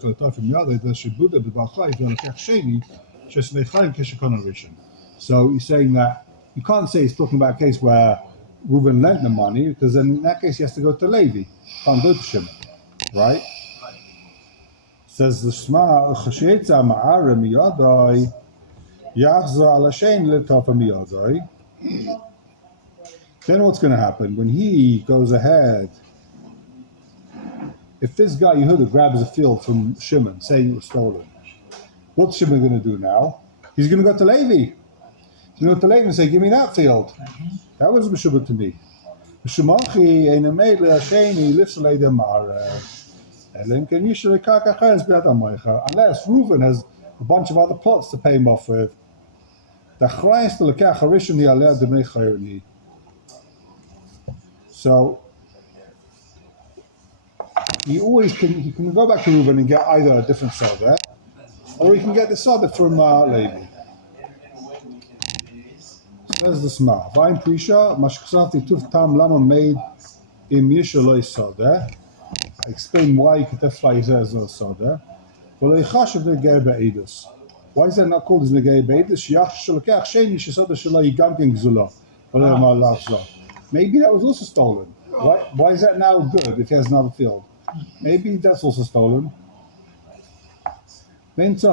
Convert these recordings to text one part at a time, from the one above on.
So he's saying that you can't say he's talking about a case where Reuben lent the money, because then in that case he has to go to Levi, can't go to Shimon, right? Says the Shema, Chashetza Ma'ara Miyadai, Yachza Alashen Letafa Miyadai. Then what's going to happen when he goes ahead? If this guy Yehuda grabs a field from Shimon, saying it was stolen, what's Shimon going to do now? He's going to go to Levi. He's going to go to Levi and say, "Give me that field." That was Meshubah to me. Meshamachi ein ameid le'asheni lifsalei demar. Unless Reuven has a bunch of other plots to pay him off with. So he can go back to Reuven and get either a different soda, or he can get the soda from Levi. Says the Sma. Vayim Prisha, Mashkasati Tuf Tam Lama made in Yishaloi soda. I explain why you can testify he says no soda. Why is that not called as Negei Beidus? Maybe that was also stolen. Why is that now good if he has another field? Maybe that's also stolen. There's a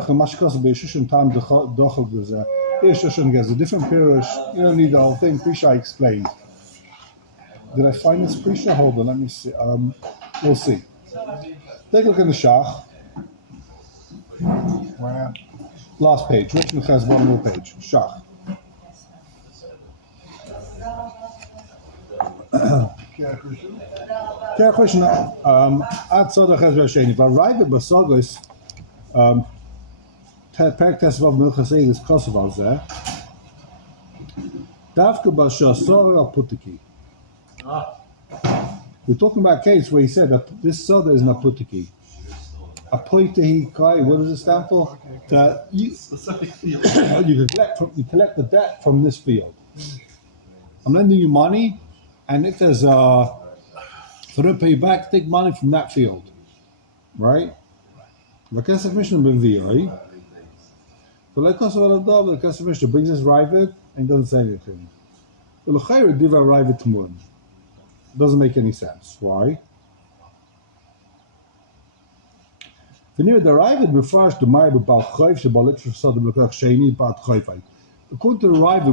different pirush. You don't need the whole thing. Prisha explained. Did I find this Prisha? Hold on, let me see. We'll see. Take a look in the Shach. Last page. Richmond has one more page. Shach. Care question. Ad Soda Chaz Vasheni. V'arayve b'Sogos. Perk Tesvav Milchasei is Kosovo there. Davka b'Shah Sora Putiki. We're talking about a case where he said that this soda is not putiki. Apoitehi kai, what does it stand for? Specific field. you collect the debt from this field. I'm lending you money, and if there's if I don't pay you back, take money from that field. Right? The Kesef Mishnah Benvioi. The Kesef Mishnah brings us Ravid and doesn't say anything. The L'chayra Diva Ravid Tmun. Doesn't make any sense. Why? According to the Ravid,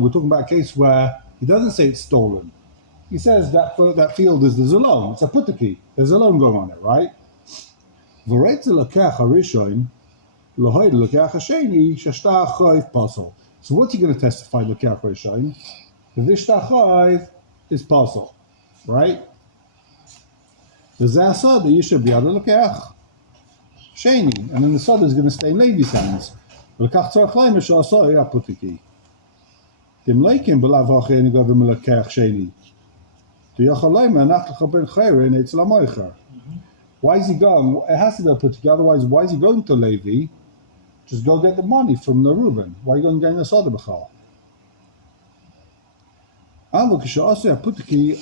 we're talking about a case where he doesn't say it's stolen. He says that for that field there's a loan. It's a putiki. There's a loan going on there, right? So what's he going to testify? The Vishta Chayv is possible. Right? The Zasada, you should be able to look at Shani, and then the Sada is going to stay in Levi's hands. The Kachtzar Climate shall saw ya putiki. Tim Lakin Belavachi and you got him a Kach Shani. To Yachalaima and Achla Ben Khair and it's Lamoicha. Why is he going? It has to be a putiki, otherwise, why is he going to Levi? Just go get the money from the Reuben. Why are you going to get the Sada Bechal? Alo Kisha putiki.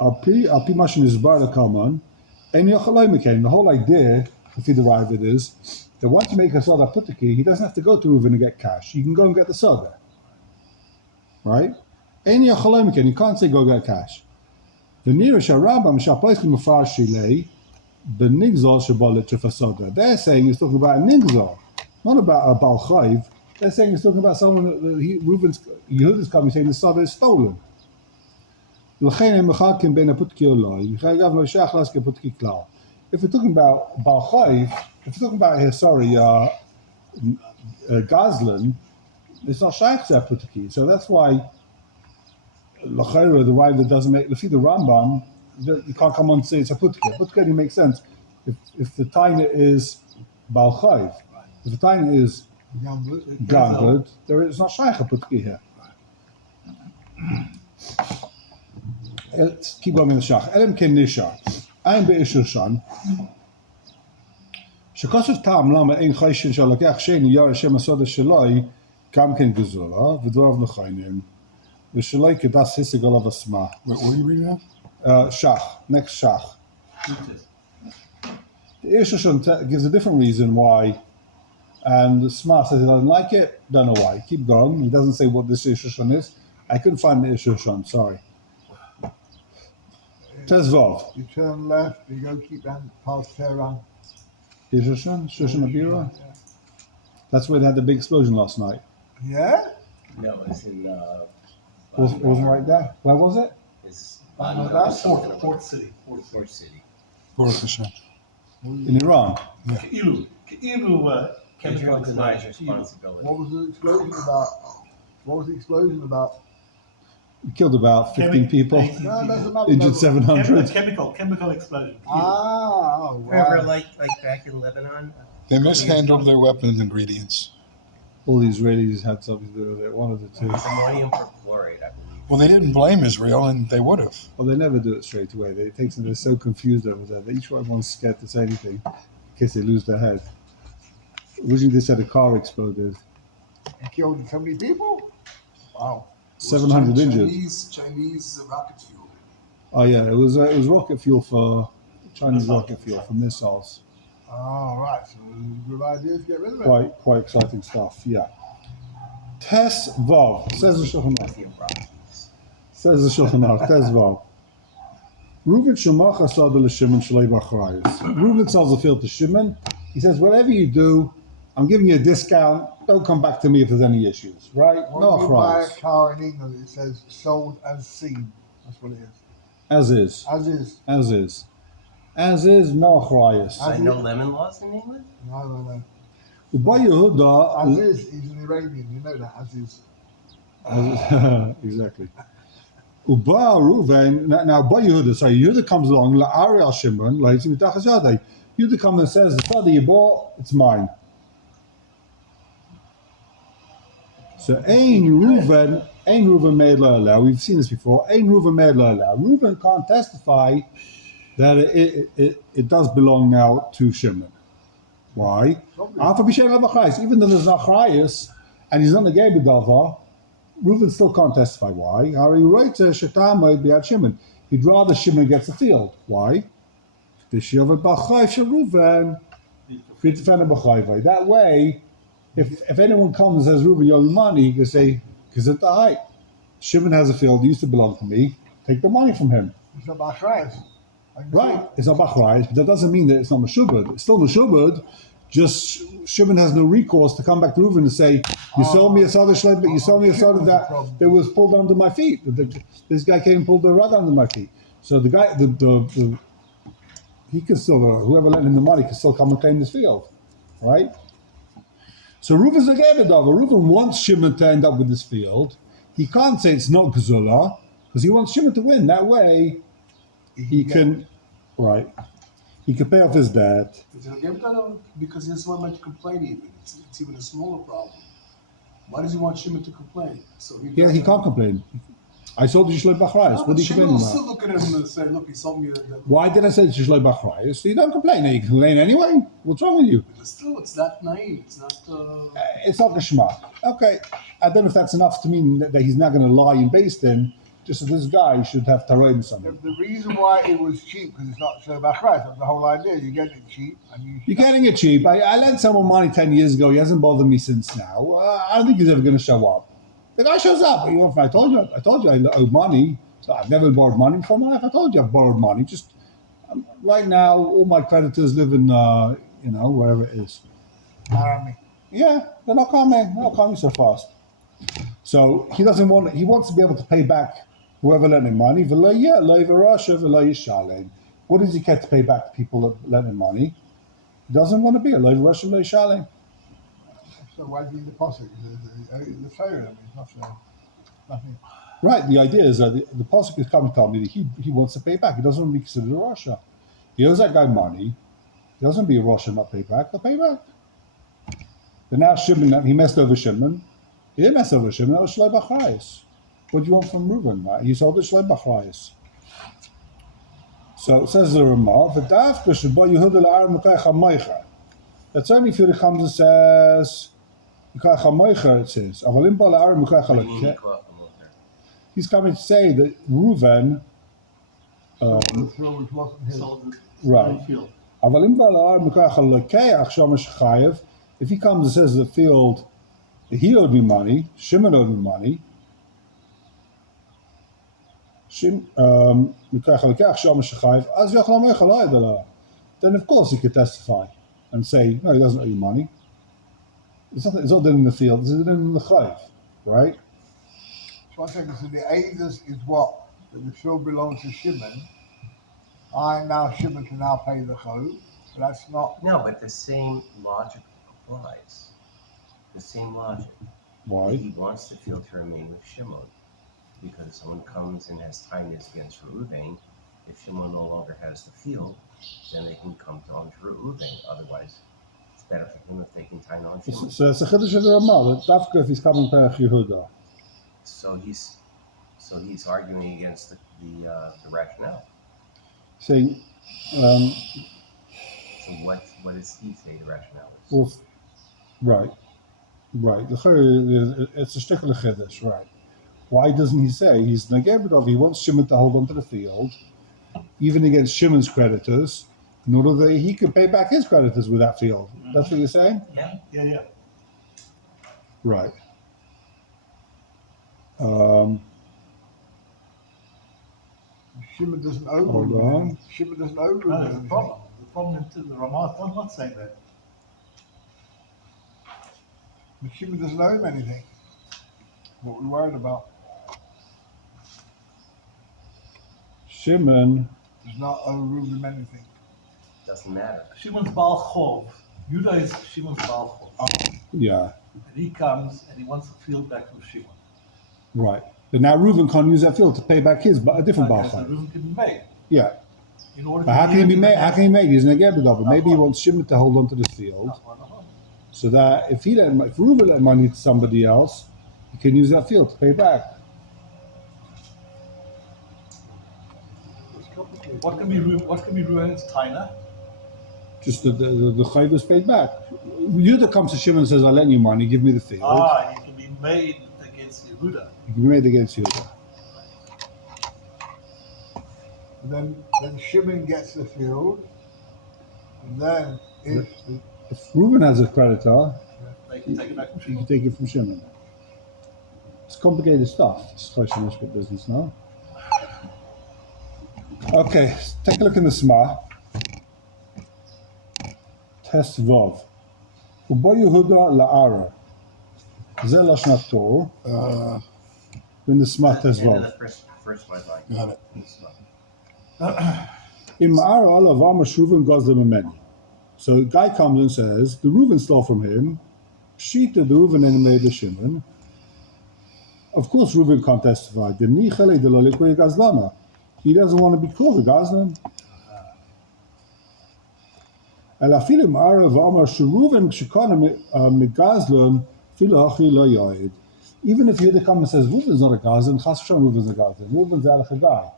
Al-Pi Mashin is bar the Kalman, and the whole idea, if you derive it, is that once you make a soda putiki, he doesn't have to go to Reuven to get cash. You can go and get the soda. Right? You can't say go get cash. The nearest Rambam Shapaiskim Mufarshile, the Nigzal Shabalit Chifasoda. They're saying he's talking about a Nigzal, not about a Bal Chayv. They're saying he's talking about someone that Yehuda's coming saying the soda is stolen. If we're talking about Bal Chayv, if we're talking about here, Gazlan, it's not shaykh to putiki. So that's why the rider doesn't make the Rambam. You can't come on and say it's a putiki. A putiki makes sense if the taina is Bal Chayv. If the taina is Ganglet, there is not shaykh a putiki here. Let's keep going in the shach. Elem ken nisha. Ein be'ishur shan. Shekosov tam lama ein chayshin shalakach sheni yar Hashem asoda shaloi kam ken gezula v'dorov nechaynim v'shaloi kedas hisig alav asma. What are you reading now? Shach. Next shach. The Ishushan gives a different reason why, and the Smart says he doesn't like it. Don't know why. Keep going. He doesn't say what this Ishushan is. I couldn't find the Ishushan. Sorry. Tezvov. You turn left, you go keep down past Tehran. Ishushan? Shushan Abira? That's where they had the big explosion last night. Yeah? No, it's in Wasn't right there. Where was it? It's that's Port City. Port City. In Iran. Keilu chemical Israel denies explosion. responsibility. What was the explosion about? What was the explosion about? It killed about 15 people. No, it doesn't matter. Injured 700. Chemical explosion. Ah, Remember, wow. like back in Lebanon? They mishandled their weapons ingredients. All the Israelis had something to do with it. One of the two. Ammonium perchlorate, I believe. Well, they didn't blame Israel, and they would have. Well, they never do it straight away. They're so confused over there. Each one's scared to say anything in case they lose their head. Originally, they said a car exploded. It killed so many people? Wow. 700 injured. Chinese rocket fuel. Oh yeah, it was rocket fuel for Chinese rocket fuel for missiles. Oh, right. So it was a good idea to get rid of it. Quite exciting stuff. Yeah. Tes Vav says the Shulchan Aruch. Lithium rockets. Says the Shulchan Aruch. Tes Vav. Reuven Shemach Asad l'Shimon Shalei B'Achrayus. Reuven sells the field to Shimon. He says, whatever you do, I'm giving you a discount. Don't come back to me if there's any issues. Right? No When you buy a achrayus. car in England, it says sold as seen. That's what it is. As is. As is. As is. As is, no achrayus. I know lemon laws in England? No. Uba Yehuda. As is, he's an Iranian. You know that. As is. Exactly. Uba Ruven. Now, Uba Yehuda. Sorry, Yehuda comes along. La'ari al Shimon. Yehuda comes and says, the father you bought, it's mine. So Ein Reuven made La'ala. We've seen this before. Ein Reuven made La'ala. Reuven can't testify that it does belong now to Shimon. Why? Even though there's an achrayus and he's not the Gebedava, Reuven still can't testify. Why? He'd rather Shimon gets the field. Why? That way, if anyone comes and says, Reuven, you owe me money, he can say, because at the height, Shimon has a field, it used to belong to me, take the money from him. It's not Bachrayas. Right, it's not Bachrayas, but that doesn't mean that it's not Meshubad. It's still Meshubad, just Shimon has no recourse to come back to Reuven and say, you sold me a soda shleip, but you sold me a soda that was pulled under my feet. This guy came and pulled the rug under my feet. So the guy, he can still, whoever lent him the money can still come and claim this field, right? So Reuven's a Gebedava. Reuven wants Shimon to end up with this field. He can't say it's not Gazula, because he wants Shimon to win. That way, he can pay off his debt. Because he doesn't want him to complain even. It's even a smaller problem. Why does he want Shimon to complain? So He can't complain. I sold you Shloi Bachrayas. What do you Shimon complain will about? still look at him and say, look, he sold me Why did I say Shloi Bachrayas? You don't complain. You can complain anyway. What's wrong with you? But still, it's not naive. It's not... It's not Geshmak. Okay. I don't know if that's enough to mean that he's not going to lie in Beis Din. Just that this guy should have Taroim or something. The reason why it was cheap, because it's not so Bachrayas, that's the whole idea. You get it cheap. And You're getting it cheap. I lent someone money 10 years ago. He hasn't bothered me since now. I don't think he's ever going to show up. The guy shows up. I told you I owe money. So I've never borrowed money from my life. I told you I've borrowed money. Just right now, all my creditors live in, wherever it is. Miami. Yeah, they're not coming. They're not coming so fast. So he doesn't want. He wants to be able to pay back whoever lent him money. What does he get to pay back to people that lent him money? He doesn't want to be a loiv Russia loiv shalem. So why do you deposit? The fair, nothing. Right. The idea is that the pasuk is coming to tell me that he wants to pay back. He doesn't want to be considered a Russia. He owes that guy money. He doesn't be a Russia not pay back. He'll pay back. But now Shimon, he messed over Shimon. He didn't mess over Shimon. That was Shloi Bachrayas. What do you want from Reuven? He sold the Shloi Bachrayas. So it says the Ramah, "V'daf b'sheba Yehuda la'ar mekayach hamaycha." That's only if he comes and says mekayach hamaycha. It says, "Avalim ba la'ar mekayach halakeh." He's coming to say that Reuven, The throw which wasn't his. Sold right? field. אבל אם בעלה מכוח הלוקח שומש חייב, if he comes and says the field, he owed me money, Shimon owed me money, מכוח הלוקח שומש חייב, אז יוכל המלך לא ידע לה. Then of course he could testify and say, no, he doesn't owe you money. It's not done in the field, it's done in the chayiv, right? So one second, so the Aedis is what? That the field belongs to Shimon. Shimon can now pay the chayv. So that's not. No, but the same logic applies. The same logic. Why? He wants the field to remain with Shimon. Because someone comes and has tightness against Reuven, if Shimon no longer has the field, then they can come on to Reuven. Otherwise, it's better for him if they can tie on Shimon. So it's a chiddush of the Ramah, that Dafka if he's coming Perech Yehuda. So he's arguing against the rationale. Saying, So what does he say the rationale is? well, right. It's a shtickle chiddush, right? Why doesn't he say he's Nagebedov? He wants Shimon to hold onto the field, even against Shimon's creditors, in order that he could pay back his creditors with that field. That's what you're saying? Yeah. Right. Shimon doesn't owe Hold Reuben. on. Shimon doesn't owe No, Reuben. there's a problem. The problem is the Ramah is not saying that. But Shimon doesn't owe him anything. What we're worried about Shimon, does not owe Reuben anything. Doesn't matter. Shimon's Baal Chov. Judah is Shimon's Baal Chov. yeah, And he comes and he wants the field back from Shimon. right. But now Reuven can't use that field to pay back his, a different Like, so Balchan. Reuven can be made. Yeah. In order But how can he be made? How can he make? He's Nagebedov, but maybe he Uh-huh. wants Shimon to hold onto this field, so that if Reuven lent money to somebody else, he can use that field to pay back. It's complicated. What can be Reuven's taina? Just the chayv is paid back. Yehuda comes to Shimon and says, "I lent you money, give me the field." He can be made against Yehuda. He can be made against Yehuda. And then Shimon gets the field. And then if If Reuven has a creditor, They can take it back from he Shimon. can take it from Shimon. It's complicated stuff. It's Choshen business now. Okay, take a look in the Sma. Test Vov. Ubo Yehuda la'ara. Ze lashon Torah. In the Sma Test End of Vov. the first line. Got it. In Ma'ara alav amash Reuven gazle memeni. So a guy comes and says, the Reuven stole from him. Pshita the Reuven and made the Shimon. Of course, Reuven can't testify. He doesn't want to be called a Gazlan. Even if Yehuda comes and says Reuven's not a Gazlan, Chas v'shalom Reuven's a Gazlan. Reuven's a halakha guy.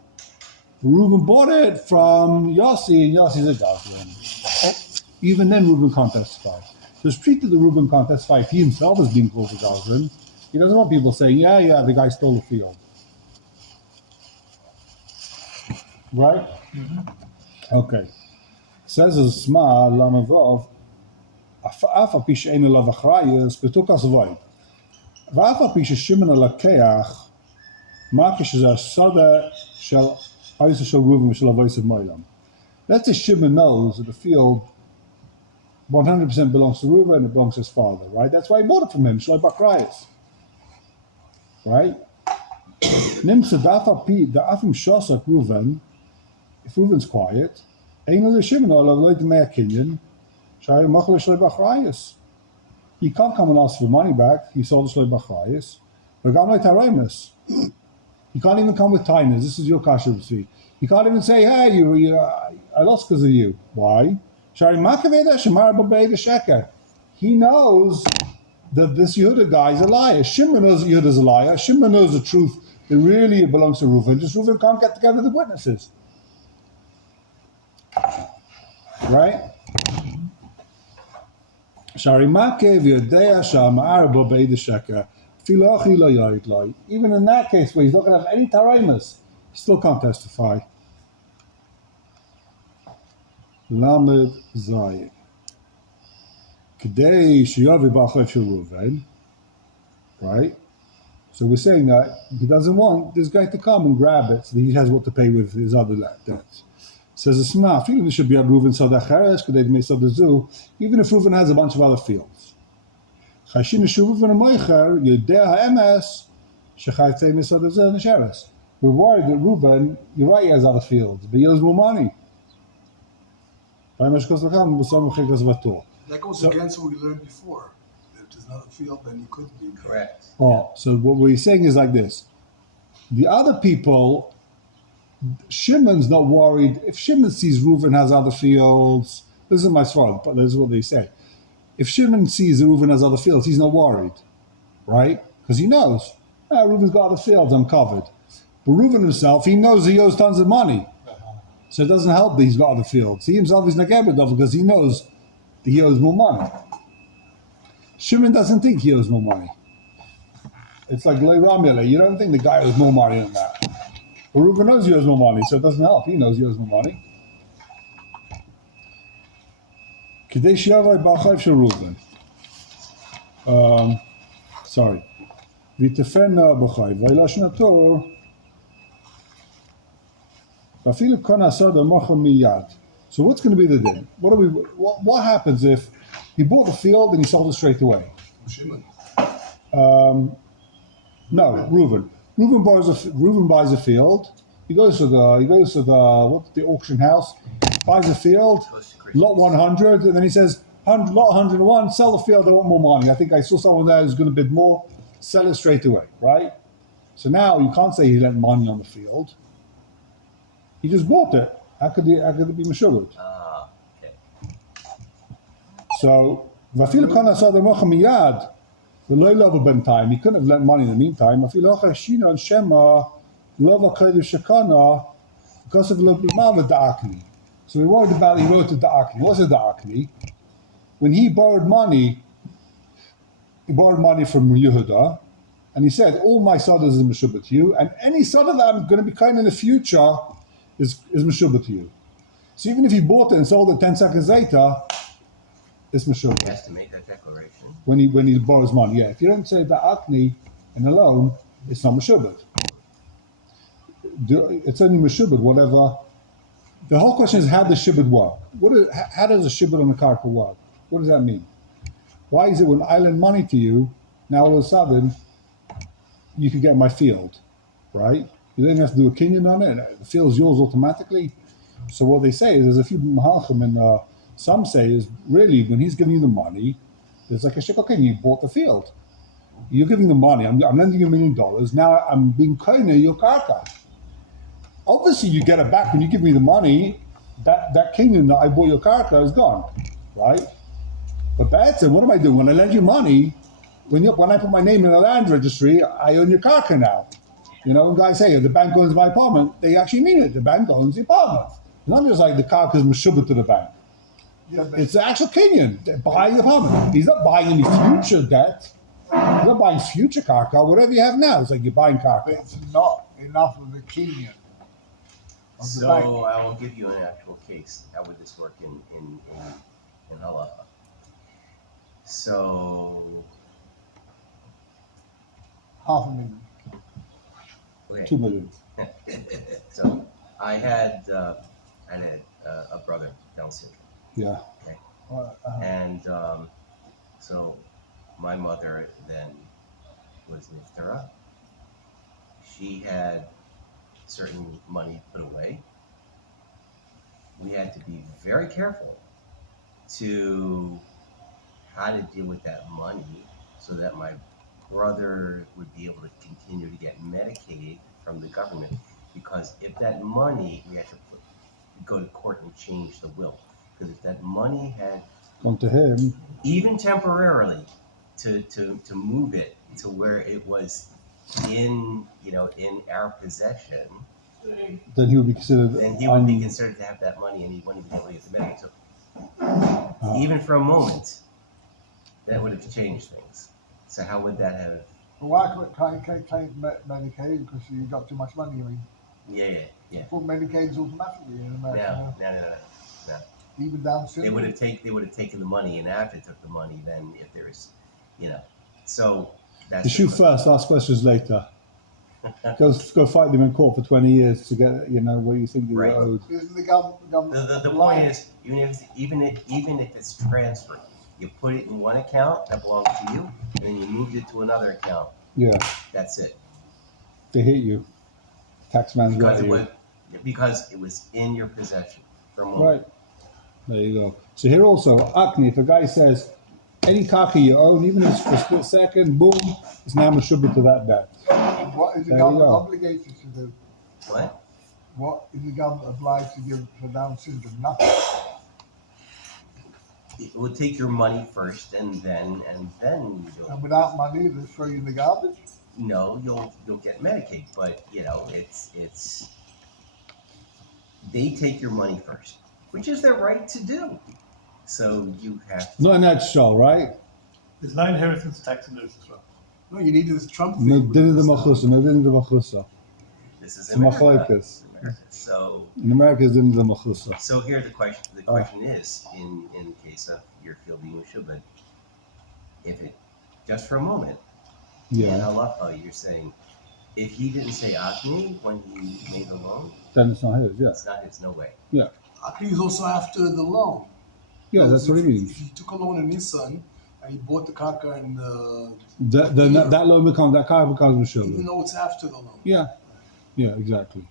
Reuven bought it from Yossi, and Yossi's a Gazlan. Even then, Reuven can't testify. So it's treated the Reuven can't testify if he himself is being called a Gazlan. He doesn't want people saying, yeah, the guy stole the field. Right? Okay. Says as Sma, Lamavov, אף על פי שאין אליו אחראי, ספטוק הסבוי. ואף על פי ששמעון הלקח, מה כשזה הסודה של היסה של ראובן ושל אבויס מוילם. Let's say Shimon knows that the field 100% belongs to Reuven and it belongs to his father, right? That's why he bought it from him, Shalai Bakrayas. Right? Nim Sadafa Pi, the Afim Shosak Reuven, if Reuven's quiet, ain't no Shimon, I'll avoid the Mea Kinyan, Shai Machal Shalai Bakrayas. He can't come and ask for money back, he sold the Shalai Bakrayas. But Gamai Taremus. He can't even come with tiners. This is your kasha receipt. He can't even say, hey, I lost because of you. Why? He knows that this Yehuda guy is a liar. Shimon knows that Yehuda's a liar. Shimon knows the truth that really it belongs to Reuven. Just Reuven can't get together the witnesses. Right? Even in that case where he's not going to have any taraimas, he still can't testify. Lamed Zayin. K'dei sheyavi b'achav shel Reuven, right? So we're saying that he doesn't want this guy to come and grab it, so that he has what to pay with his other debts. Says the Sma, even if it should be a Reuven Sadacheres, K'dei Dmei Sadazu, even if Reuven has a bunch of other fields. Chashin Reuven Amoicher, Yodea HaEmes, Shechai Tzei Mesadazu Nesheres. We're worried that Reuven, you're right, he has other fields, but he owes more money. That goes against what we learned before. If there's another field, then you couldn't be Correct. Oh, so what we're saying is like this. The other people, Shimon's not worried. If Shimon sees Reuven has other fields, this is my svara, but this is what they say. If Shimon sees that Reuven has other fields, he's not worried, right? Because he knows, Reuven's got other fields, I'm covered. But Reuven himself, he knows he owes tons of money. So it doesn't help that he's got other fields. He himself is Nagebedov because he knows that he owes more money. Shimon doesn't think he owes more money. It's like Le Ramile. You don't think the guy owes more money than that. But Reuven knows he owes more money, so it doesn't help. He knows he owes more money. K'dei she'avai b'achayv shel Reuven. Sorry. V'tefena b'chayv. V'yilash nator. So what's going to be the din? What happens if he bought the field and he sold it straight away? Shimon. No, Reuven. Reuven buys a field. He goes to the auction house, buys a field, lot 100, and then he says, lot 101, sell the field, I want more money. I think I saw someone there who's going to bid more, sell it straight away, right? So now you can't say he lent money on the field. He just bought it. How could it be meshugad? Okay. So, vafilu kana sada mocha miyad, v'lo lova ben time. He couldn't have lent money in the meantime. Vafilu ocha shina and shema lova kodesh shekana because of lobimava da'akni. So we worried about he wrote the da'akni. What's a da'akni? When he borrowed money from Yehuda, and he said, all my sodas is meshubah to you, and any soda that I'm going to be kind in the future is meshubah to you. So even if he bought it and sold it 10 seconds later, it's meshubah. He has to make that declaration. When he borrows money, yeah. If you don't say da'akni in a loan, it's not meshubah. It's only meshubah, whatever. The whole question is how does shibud work? How does a shibud on the karka work? What does that mean? Why is it when I lend money to you, now all of a sudden, you can get my field, right? You don't have to do a kinyan on it, and the field's yours automatically. So what they say is there's a few mahalchim, and some say is really when he's giving you the money, there's like a shekel kinyan, you bought the field. You're giving the money, I'm lending you $1 million, now I'm being koine your karka. Obviously you get it back when you give me the money, that kinyan that I bought your karka is gone, right? But Batson, what am I doing? When I lend you money, when I put my name in the land registry, I own your karka now. You know, when guys say, the bank owns my apartment, they actually mean it. The bank owns the apartment. It's not just like the karka is meshubah to the bank. Yeah, but It's the actual kinyan. They're buying the apartment. He's not buying any future debt. He's not buying future karka, whatever you have now. It's like you're buying karka. it's not enough of the Kenyan of the So bank. I will give you an actual case. How would this work in halacha? So, $500,000. okay. 2 million. So I had a brother down sick, Yeah. and so my mother then was niftara. She had certain money put away. We had to be very careful to how to deal with that money so that my brother would be able to continue to get Medicaid from the government. Because if that money, we had to go to court and change the will. Because if that money had, Gone to him, even temporarily, to move it to where it was in our possession, then he would be considered. then he would be considered to have that money and he wouldn't be able to get the Medicaid. So even for a moment, that would have changed things. So how would that have? Well, why can't take Medicaid because you got too much money? I mean, Yeah. put Medicaid's automatically in America. No. Even down They would syndrome. have taken the money, and after took the money, then if there's, so that's You shoot first, ask questions later. Go fight them in court for 20 years to get what you think you Right. owed. Isn't the government The point is, even if it's transferred, you put it in one account that belongs to you, and then you moved it to another account. Yeah, That's it. they hit you. Taxman's got you. Because it was in your possession for a moment. Right. There you go. So here also, Acne, if a guy says, any kaka you own, even if it's for a split second, boom, it's now attributed to that debt. What is the There you government go. obligated to do? What? What is the government obliged to give for Down syndrome? Nothing. It would take your money first, and then you do it. And without money, they throw you in the garbage. No, you'll get Medicaid, but it's they take your money first, which is their right to do. So you have to. Not in that show, right? There's no inheritance tax in this as well. No, you need this Trump No, thing. didn't the machusa, no, didn't the machusa. This is It's America. machlokes. So In America, it's didn't the machusa. so here the question is in the case of your field being Shubin, if it just for a moment, and Yeah, halacha, you're saying if he didn't say Acme when he made the loan, then it's not his, yeah. it's not his, no way. He's also after the loan. Yeah, that's what he If means. he took a loan in Nissan and he bought the kaka and That loan becomes, that car becomes even Meshuvah. though it's after the loan. Yeah, exactly.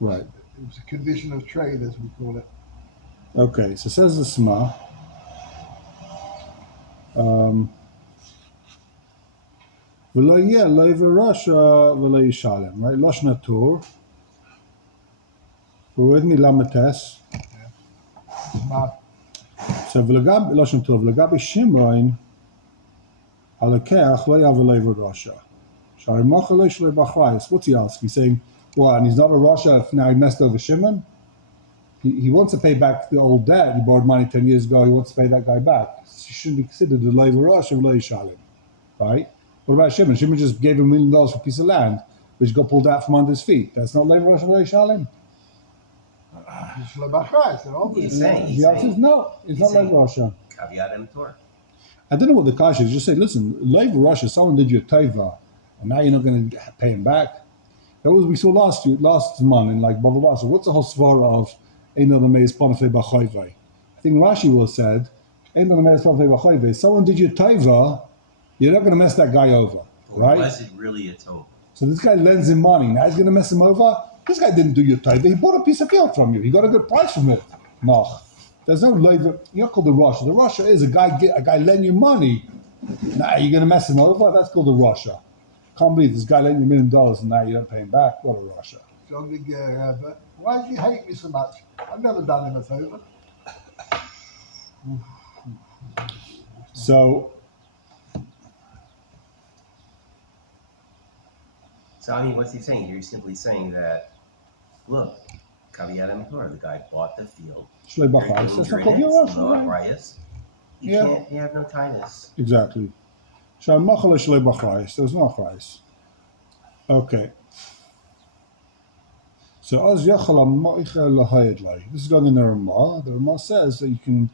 Right. It was a condition of trade, as we call it. Okay, so says the Sma. V'lo yeh lo v'rasha v'lo yishalem, right? Loshna Tur. We're with me, Lamates. Smart. So v'lagab, Loshna Tur, v'lagabi Shimon, halakeach lo yeh v'lo v'rasha. Shari mocha lo shloi b'achrayis. What's he asking? He's saying, well, and he's not a Rasha if now he messed over Shimon? He wants to pay back the old debt. He borrowed money 10 years ago. He wants to pay that guy back. He shouldn't be considered a lo v'rasha v'lo yishalem, right? What about Shimon? Shimon just gave him $1 million for a piece of land, which got pulled out from under his feet. That's not lo v'rasha v'lo yishalem? It's Lebachai, so He's obviously. saying, The answer is no. It's not lo v'rasha. caveat emptor. I don't know what the kasha is. Just say, listen, lo v'rasha, someone did you a tova, and now you're not going to pay him back. That was we saw last month in like Bava Basra. What's the whole svara of Ein Adam Meis Panafei B'Chayvei? I think Rashi will have said, Ein Adam Meis Panafei B'Chayvei. Someone did you a tova, you're not going to mess that guy over, right? Was it really a tov? So this guy lends him money. Now he's going to mess him over? This guy didn't do your tova. He bought a piece of field from you. He got a good price from it. No. There's no labor. You're not called the Rasha. The Rasha is a guy lend you money. Now you're going to mess him over? That's called the Rasha. Can't believe this guy lent you $1 million and now you don't pay him back. What a Rasha. So but why does he hate me so much? I've never done him a favor. So So I mean, what's he saying? You're simply saying that, look, caveat emptor, the guy bought the field. Shlei You're Bachai. doing That's not called your drainage, no Rasha, right? Arias. You Yeah. can't. You have no tinus. Exactly. Shalom Machal Shlei Bachai. There's no Achrais. Okay. So as Yachal Moicha Lahayadlai. This is going in the Ramah. The Ramah says that you can.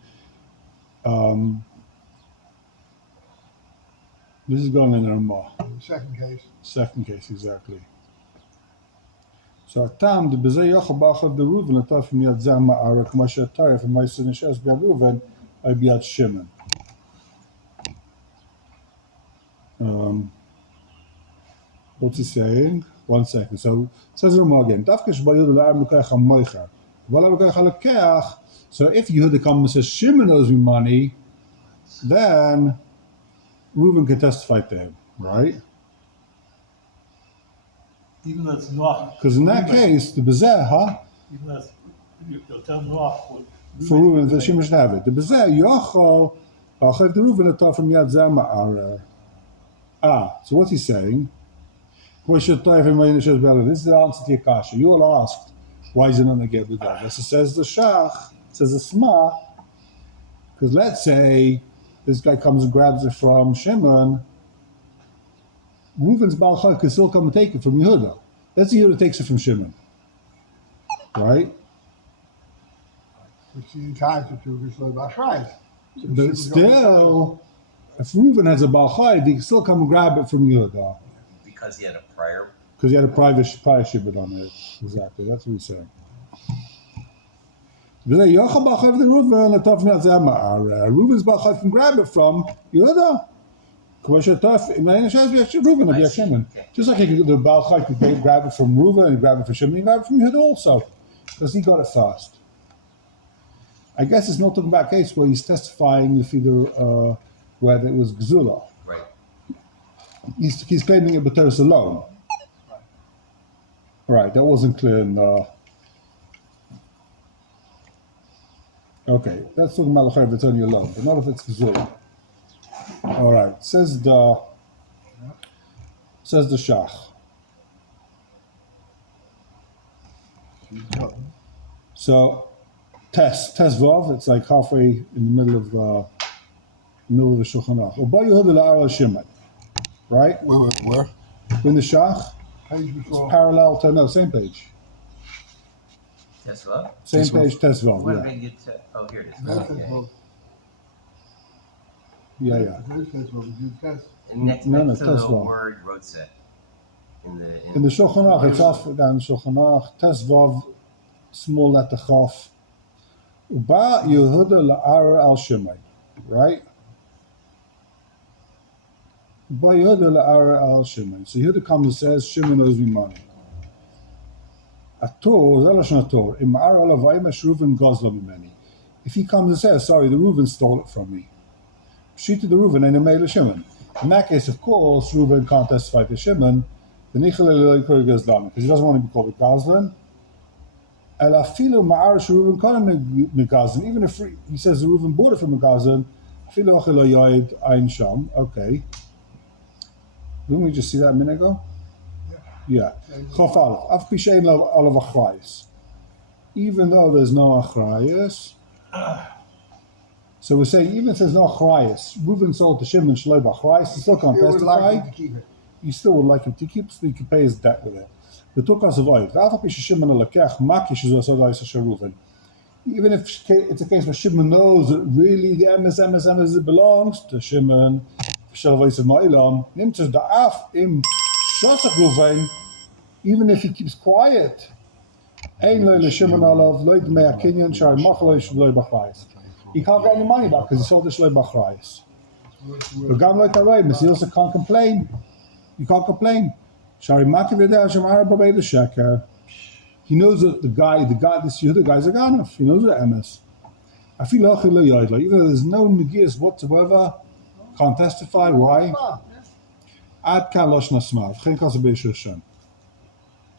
This is going in the Ramah. The second case. Second case, exactly. So Tam the Bezei Yachal Bachav the Reuven Ataf Miyad Zama Arak Masha Tarif and Meister Nishes Biad Reuven Biad Shimon. What's he saying? 1 second. So says Ramah again. Dafkesh Bayud La'ar Mekach HaMoicha. Vala Mekach HaLekech. So if Yehuda comes and says Shimon owes me money, then Reuven can testify to him, right? Even though it's not. Because in that case, the Bezeh, Even though you'll tell Noach. for Reuven, the Shimon should have it. The Bezeh, Yochel, Achav the Reuven Ataf from Yad Zama so what's he saying? This is the answer to your kasha. You all asked, why is it not neged with that? So says the Shach, says the Sma, because let's say this guy comes and grabs it from Shimon, Reuven's Baal Chai could still come and take it from Yehuda. Let's say Yehuda takes it from Shimon, right? which is entitled to the Shlomo Achrayus. So But Shimon's got- still, if Reuven has a Balchai, he can still come and grab it from Yehuda. Because he had a prior. Because he had a prior shibud on it. Exactly, that's what he's saying. Reuven's Balchai can grab it from Yehuda. Just like the Balchai could grab it from Reuven and grab it from Shimon, he grab it from Yehuda also. Because he got it fast. I guess it's not talking about a case where he's testifying if either whether it was Gzula. Right. He's claiming it B'teres alone. Right, that wasn't clear in okay, that's talking about L'chayr if it's only alone, but not if it's Gzula. Alright, says the Shach. So Tes Vav, it's like halfway in the middle of the Shulchan Aruch. Uba Yehuda la'ara Shimon. Right? Where? In the Shach, Page before. parallel to same page. That's what? Same Tes Vav. page, Tes Vav, What yeah. did you oh, here it is. That's Okay. what- Yeah. that's what we do test. And next No, to Tes the Vav. word Rotze. In In the Shulchan Aruch, it's off down the Shulchan Aruch, Tes Vav, small letter Chaf. Uba Yehuda la'ara al Shimon. Right? Uba Yehuda la'ara al Shimon. So Yehuda comes and says, Shimon owes me money. Ator, Zelashon Ator, Im'ar olav v'aymesh Reuven gozla mimeni. If he comes and says, sorry, the Reuven stole it from me. Shita the Reuven and Emei Shimon. In that case, of course, Reuven can't testify to Shimon, because he doesn't want to be called a Gazlan. Even if he says the Reuven bought it from a Gazlan, okay. Didn't we just see that a minute ago? Yeah. Even though there's no achrayas, so we're saying even if there's no achrayas, Reuven sold to Shimon shaloi b'achrayas, he still can't He would testify. like him to keep it. You still would like him to keep, so he can pay his debt with it. The Tukas of Oid. Even if it's a case where Shimon knows that really the MS it belongs to Shimon, even if he keeps quiet, he can't get any money back because he sold the Shloi B'Achrayis. He also can't complain. You can't complain. He knows that the guy, this other guy's a ganef. He knows the MS. I feel like even though there's no negias whatsoever, can't testify. Why? Ad kan losh nasmav. Geen kasabei shoshan.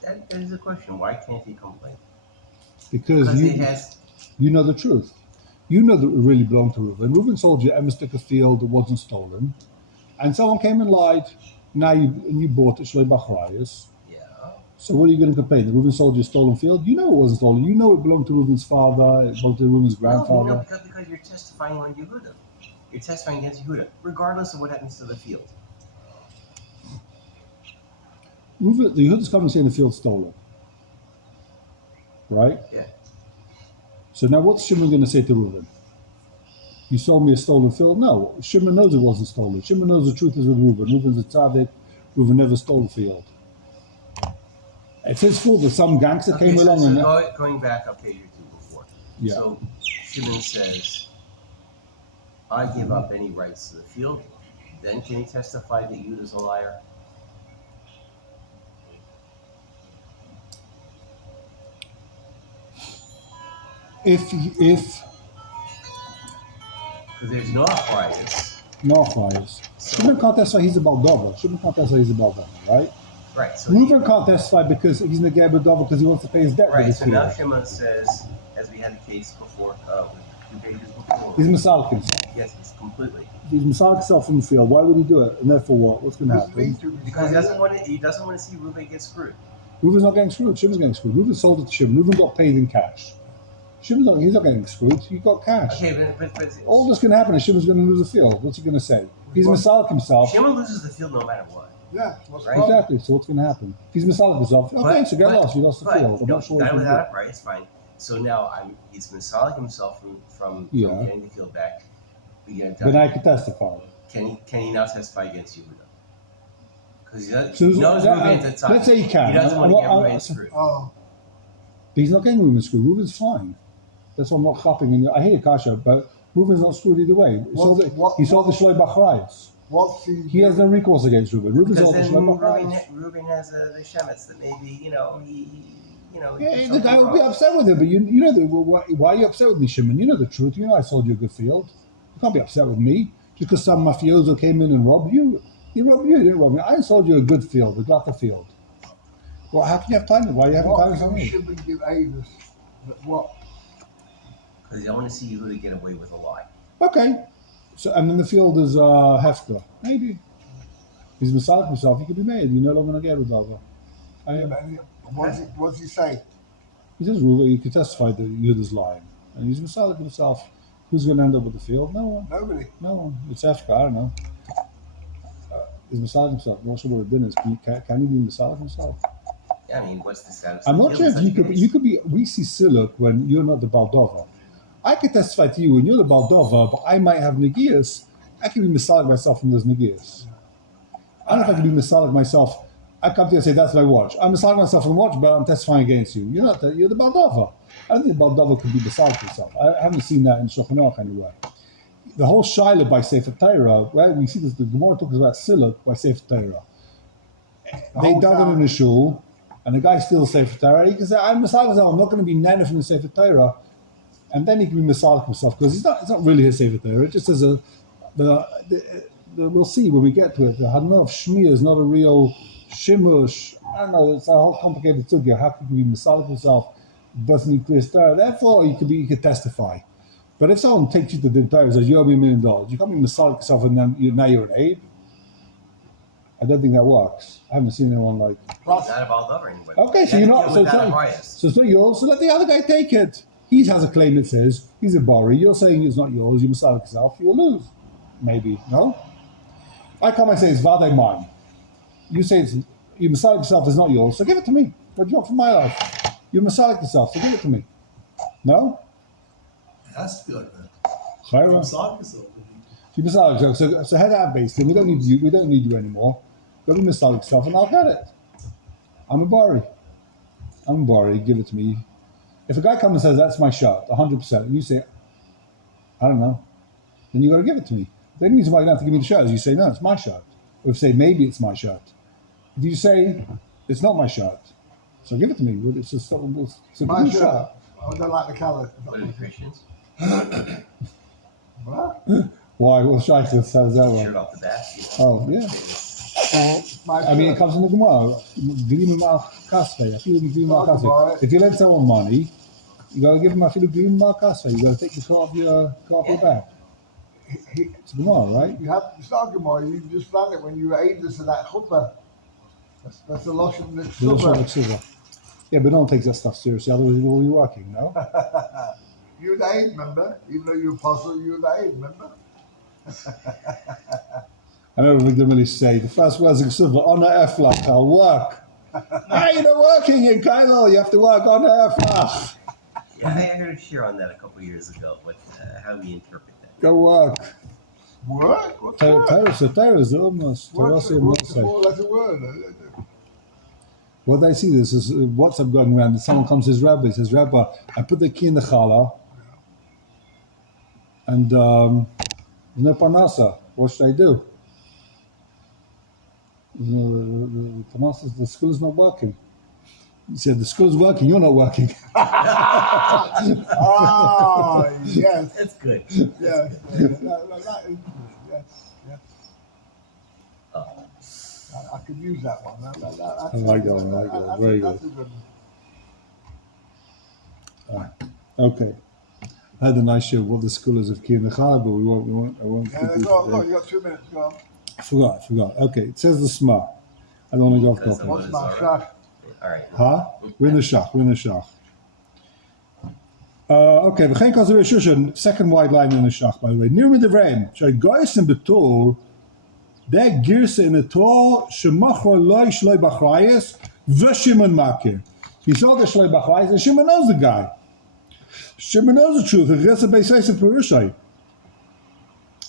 That is the question. Why can't he complain? Because you know the truth. You know that it really belonged to Reuven. Reuven sold you a stick of field that wasn't stolen, and someone came and lied. Now you bought it shloi b'achrayus. Yeah. So what are you going to complain? The Reuven sold you a stolen field? You know it wasn't stolen. You know it belonged to Reuven's father. It belonged to Reuven's grandfather. No, because you're testifying on Yehuda. You're testifying against Yehuda, regardless of what happens to the field. Reuven, the Yehuda's coming saying the field's stolen, right? Yeah. So now what's Shimon going to say to Reuven? You sold me a stolen field? No, Shimon knows it wasn't stolen. Shimon knows the truth is with Reuven. Reuven's a tzaddik. Reuven never stole the field. It's his fault that some gangster came along so and... going back a page or two before. Yeah. So Shimon says, I give up any rights to the field. Then can he testify that Yehuda's a liar? If Because there's no bias. no fires, Shimon can't testify he's a Baldova. Shimon can't testify he's a Baldova, right? Right. So Reuven can't testify because he's in the Ger Baldova because he wants to pay his debt with right. his So now field. Shimon says, as we had a case before, 2 pages before. He's Masalik himself. Yes, it's completely. He's Masalik himself from the field. Why would he do it? And therefore what? What's going to happen? Because he doesn't want to. He doesn't want to see Reuven get screwed. Reuven's not getting screwed. Shimon's getting screwed. Reuven sold it to Shimon. Reuven got paid in cash. He's not getting screwed. He got cash. Okay, but All that's going to happen is Shimon's going to lose the field. What's he going to say? He's Masalik himself. Shimon loses the field no matter what. Yeah, what's Right. wrong? Exactly. So what's going to happen? If he's Masalik himself, okay, so get lost. You lost the field. I'm not sure what Guy he's going to without do. it, right? It's fine. So now he's misalik himself from Yeah. getting the field back. Then I could testify. Can he now testify against Yehuda? Because he knows So, Reuben's at let's say he can. He doesn't want to get I'm- Reuben screwed. Oh, But he's not getting Reuben screwed. Reuben's fine. That's why I'm not clapping. And I hear Kasha, but Reuben's not screwed either way. He saw the Shloi Bachrayas. what's the? He has no recourse against Reuben. Reuben's Because all the then Shloi Bachrayas. Reuben has the shemetz that maybe he Yeah, something the guy will be wrong. upset with him, but you know why are you upset with me, Shimon? You know the truth. You know I sold you a good field. You can't be upset with me just because some mafioso came in and robbed you. He robbed you. He didn't rob me. I sold you a good field, a glatter field. Well, how can you have time? Why are you having time with What me? should we give Avis? What? Because I want to see Yehuda get away with a lie. Okay. So and then the field is Hefker. Maybe he's beside himself. He could be made. You're no longer gonna get with other. What's he say? He says, well, you can testify that Yehuda's lying, and he's beside himself. Who's going to end up with the field? No one. Nobody. No one. It's Africa. I don't know. He's beside himself. I'm not sure what it is. Can he be beside himself? Yeah, I mean, what's the status? I'm of not the sure field? if you could be. We see Siluk when you're not the Baldova. I could testify to you when you're the Baldova, but I might have Negias. I can be Masalik myself from those Negias. I don't know if I can be Masalik myself. I come to you and say, that's my watch. I'm Masalik myself from the watch, but I'm testifying against you. You're not. You're the Baldova. I don't think the Baldova could be Masalik himself. I haven't seen that in Shulchan Aruch anyway. The whole Shaila by Sefer Torah, where we see this, the Gemara talks about Siluk by Sefer Torah. They dug it in the shul, and the guy steals Sefer Torah. He can say, I'm Masalik myself. I'm not going to be nana from the Sefer Torah. And then he can be Masalik himself, because it's not really his Sefer Torah. It just as we'll see when we get to it. The Hanov Shmiya is not a real Shimush. I don't know, it's a whole complicated sugya. How can he be Masalik himself? Doesn't he clear Torah? Therefore, he could testify. But if someone takes you to the Torah and says, you owe me $1 million, you can't be Masalik yourself and then now you're an aide. I don't think that works. I haven't seen anyone like. Plus, Not about lover anyway. Okay, so you're not. So it's not yours. So let the other guy take it. He has a claim that says he's a borrower. You're saying it's not yours. You Masalik yourself. You'll lose. Maybe. No? I come and say it's Vade mine. You say you Masalik yourself is not yours, so give it to me. What do you want from my life? You Masalik yourself, so give it to me. No? It has to be like that. Chayra? I'm sorry, so. You Masalik yourself. So head out basically. We don't need you. We don't need you anymore. Go to Masalik yourself and I'll get it. I'm a bari. Give it to me. If a guy comes and says that's my shirt, 100%, and you say, I don't know, then you got to give it to me. The only reason why you don't have to give me the shirt is you say, no, it's my shirt. Or if you say, maybe it's my shirt. If you say, it's not my shirt, so give it to me. It's a my blue shirt. shirt. I don't like the colour. What are the Christians? What? Why? Well, Shaykh says that Shirt one. off the bat. Oh, yeah. My I mean, it shirt. comes in the Gemara. If you lend someone money, you got to give him a filu glim markasva. You got to take the car off your back. It's Gemara, right? You have to start Gemara. You just done it when you were aiders of that chuppah. That's a loss of the chuppah. Yeah, but no one takes that stuff seriously. Otherwise, you will be working, no? You're the aid member, even though you're apostle. You're the aid member. I never heard them really say the first words of Silva on Eflach, I'll work. You're not working in Kailo, you have to work on Eflach. Yeah, I heard a share on that a couple of years ago. What, how do you interpret that? Go work. Work? What's work? Torah is almost. What's a four-letter word? What I see this is WhatsApp going around. And someone comes to his rabbi, says, Rabbi, I put the key in the challah, and there's no parnasa. What should I do? The parnasa, the school is not working. He said, the school is working, you're not working. Ah, yes. That's good. Yes. Yes. Oh. I could use that one. I like that. Very good. That's a good one. Okay. I had a nice show what the school is of Ki in the challah, but I won't Yeah, keep go, it. you got 2 minutes, go on. I forgot. Okay, it says the Sma. I don't want to go off That's topic. What's my Zara. shot? All right. Huh? We're in the Shach. Okay, we gaan kijken Shushan, second wide line in the Shach, by the way. Near with the rain. Shai guys in Betul, that gears in the Tor, Shemachro loy shloi bachrayas, v'Shimon makir. He saw the shloi bachrayas, and Shimon knows the guy. Shimon knows the truth. The rest of Beisayis Perishai.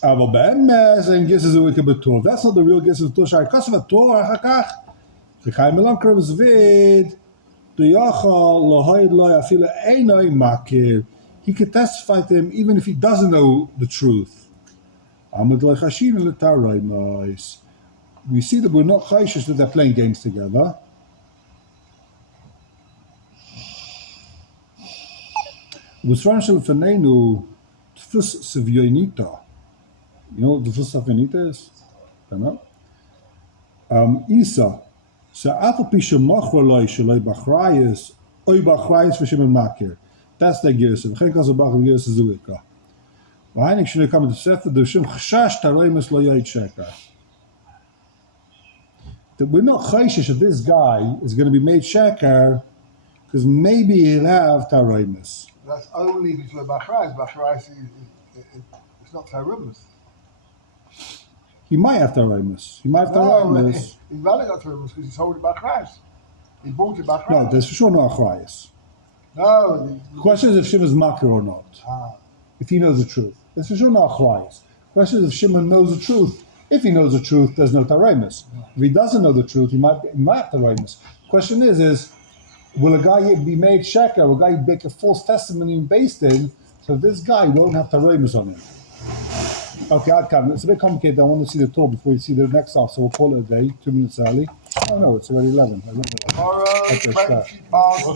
Aber be'emes and Gisses Uike Betor. That's not the real Gisses Betor. Shai Kosovo Torah Hakach. The Chaim Melanker was vid. The Yachal Lohoid Loy Afila Einoi Makir. He could testify to him even if he doesn't know the truth. Amad Loy Chashin and Letarai Mois. We see that we're not chayshish that they're playing games together. Busran shel fenenu tfus sevyoinita. You know what tfus sevyoinita is? Isa. Se'afal pisha machra loy sheloi bachrayis oy bachrayis v'shem makir. That's the gersa. V'chein kazo bach gersa zuika. V'hainik shnei come to sefer d'shem chashash taroimus lo yoyt sheker. That we're not chayshish that this guy is going to be made sheker because maybe he'll have taroimus. That's only if it's with Bachrais. Bachrais it's not Tarumas. He might have taroimus. He might have taroimus. He's valid got Tarumas because he's holding Bachrais. He bought it Bachrais. No, there's for sure no achrayas. No. The question is if Shimon's makir or not. If he knows the truth. There's for sure no achrayas. The question is if Shimon knows the truth. If he knows the truth, there's no taroimus. If he doesn't know the truth, he might have taroimus. The question is will a guy be made sheker? Will a guy make a false testimony based in? So this guy won't have taroimus on him. Okay, I'll come. It's a bit complicated. I want to see the tour before you see the next half, so we'll call it a day. 2 minutes early. Oh no, it's already 11. Tomorrow, Okay, 20 past